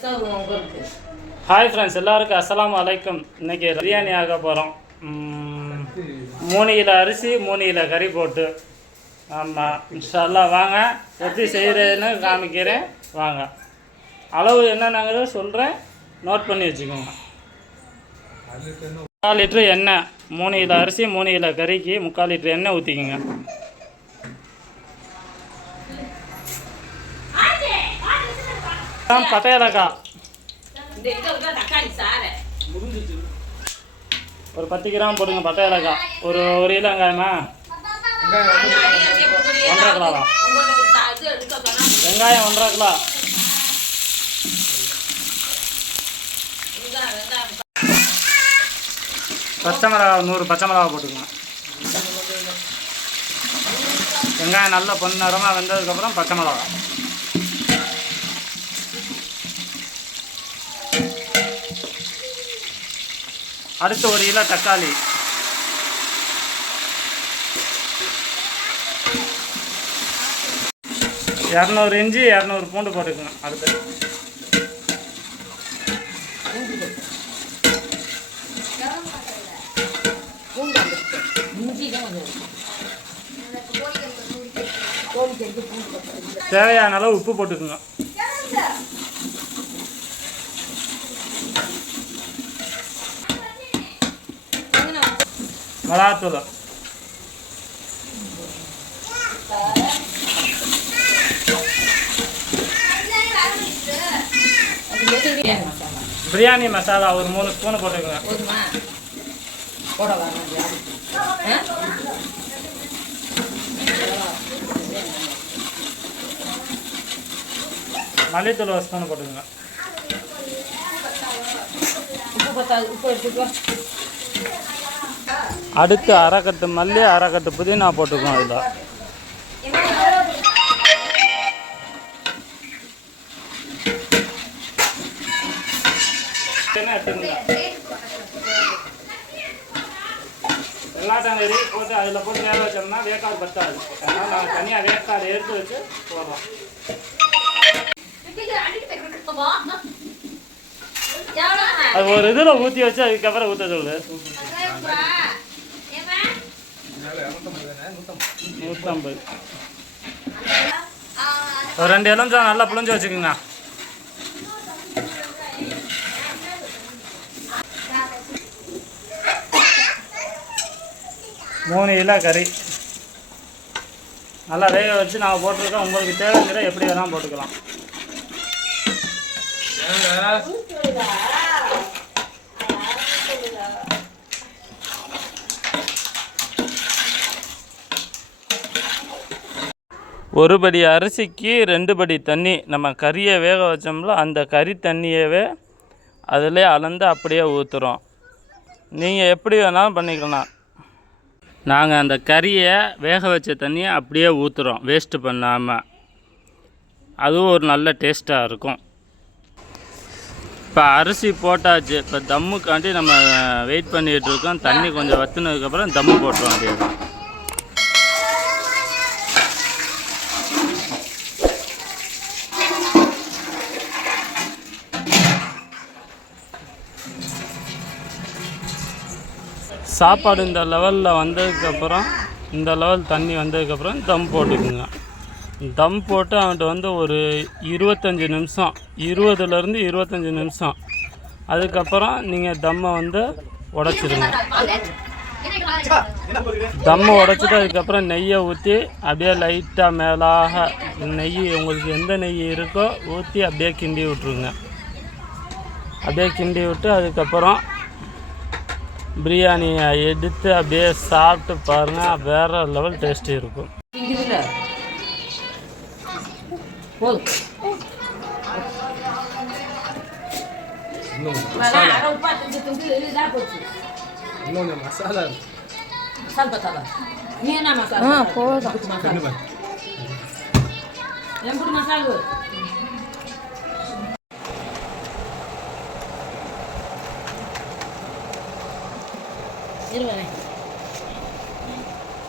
Hi friends, எல்லாருக்கும் அஸ்ஸலாமு அலைக்கும். இன்றைக்கி பிரியாணி ஆக போகிறோம். 3 கிலோ அரிசி 3 கிலோ கறி போட்டு. ஆமாம், இன்ஷா அல்லாஹ் வாங்க, எப்படி செய்கிறதுன்னு காமிக்கிறேன். வாங்க, அளவு என்னென்னங்கிறத சொல்கிறேன், நோட் பண்ணி வச்சுக்கோங்க. 3/4 லிட்ரு எண்ணெய், 3 கிலோ அரிசி 3 கிலோ கறிக்கு 3/4 லிட்ரு எண்ணெய் ஊற்றிக்கோங்க. பட்டை ஏலக்காய் ஒரு 10 கிராம் போடுங்க. பட்டை ஏலக்காய் ஒரு கிலோ வெங்காயமா, 1.5 கிலோவா? வெங்காயம் 1.5 கிலோ. பச்சை மிளகா 100 பச்சை மிளகா போட்டுக்கோங்க. வெங்காயம் நல்லா பொன்னிறமாக வெந்ததுக்கப்புறம் பச்சை மிளகா. அடுத்து 1 கிலோ தக்காளி, 200 இஞ்சி 200 பூண்டு போட்டுக்கோங்க. அடுத்து தேவையான அளவு உப்பு போட்டுக்கோங்க. மிளகாத்தூள், பிரியாணி மசாலா ஒரு 3 ஸ்பூன் போட்டுக்கோங்க. மல்லித்தூள் 1 ஸ்பூன் போட்டுக்கோங்க. அடுத்து அரைக்கட்டு மல்லி, அரைக்கட்டு புதினா போட்டுக்கோம். அதில் எல்லாத்தங்கரி போட்டு அதில் போட்டு வேக வச்சோம்னா வேக்காடு பத்தாது. அதனால் நாங்கள் தனியாக வேக்காடு எடுத்து வச்சு போடுறோம். அது ஒரு இதில் ஊற்றி வச்சு அதுக்கப்புறம் ஊற்ற சொல்லு. 150. ஒரு 2 எலுமிச்சம் நல்லா புளிஞ்சு வச்சுக்கோங்க. மூணு கிலோ கறி நல்லா வேக வச்சு நான் போட்டிருக்கேன். உங்களுக்கு தேவைங்கிற எப்படி வேணாலும் போட்டுக்கலாம். ஒரு படி அரிசிக்கு 2 படி தண்ணி. நம்ம கறியை வேக வச்சோம்ல, அந்த கறி தண்ணியவே அதிலே அளந்து அப்படியே ஊற்றுறோம். நீங்கள் எப்படி வேணாலும் பண்ணிக்கலாம். நாங்கள் அந்த கறியை வேக வச்ச தண்ணியை அப்படியே ஊற்றுறோம், வேஸ்ட்டு பண்ணாமல். அதுவும் ஒரு நல்ல டேஸ்ட்டாக இருக்கும். இப்போ அரிசி போட்டாச்சு. இப்போ தம்முக்காண்டி நம்ம வெயிட் பண்ணிகிட்டு இருக்கோம். தண்ணி கொஞ்சம் வற்றினதுக்கப்புறம் தம்மு போட்டுருவோம். அப்படியே சாப்பாடு இந்த லெவலில் வந்ததுக்கப்புறம், இந்த லெவல் தண்ணி வந்ததுக்கப்புறம் தம் போட்டுக்குங்க. தம் போட்டு அவன்கிட்ட ஒரு 25 நிமிஷம், 20லேருந்து 25 நிமிஷம். அதுக்கப்புறம் நீங்கள் தம்மை உடச்சிடுங்க. தம்மை உடச்சிட்டு அதுக்கப்புறம் நெய்யை ஊற்றி அப்படியே லைட்டாக மேலாக நெய், உங்களுக்கு எந்த நெய் இருக்கோ ஊற்றி அப்படியே கிண்டி விட்ருங்க. அப்படியே கிண்டி விட்டு அதுக்கப்புறம் பிரியாணியை எடுத்து அப்படியே சாப்பிட்டு பாருங்கள். வேறு லெவல் டேஸ்ட்டு இருக்கும்.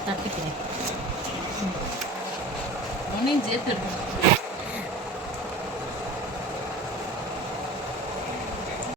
தப்பிக்கிறேன். சேர்த்து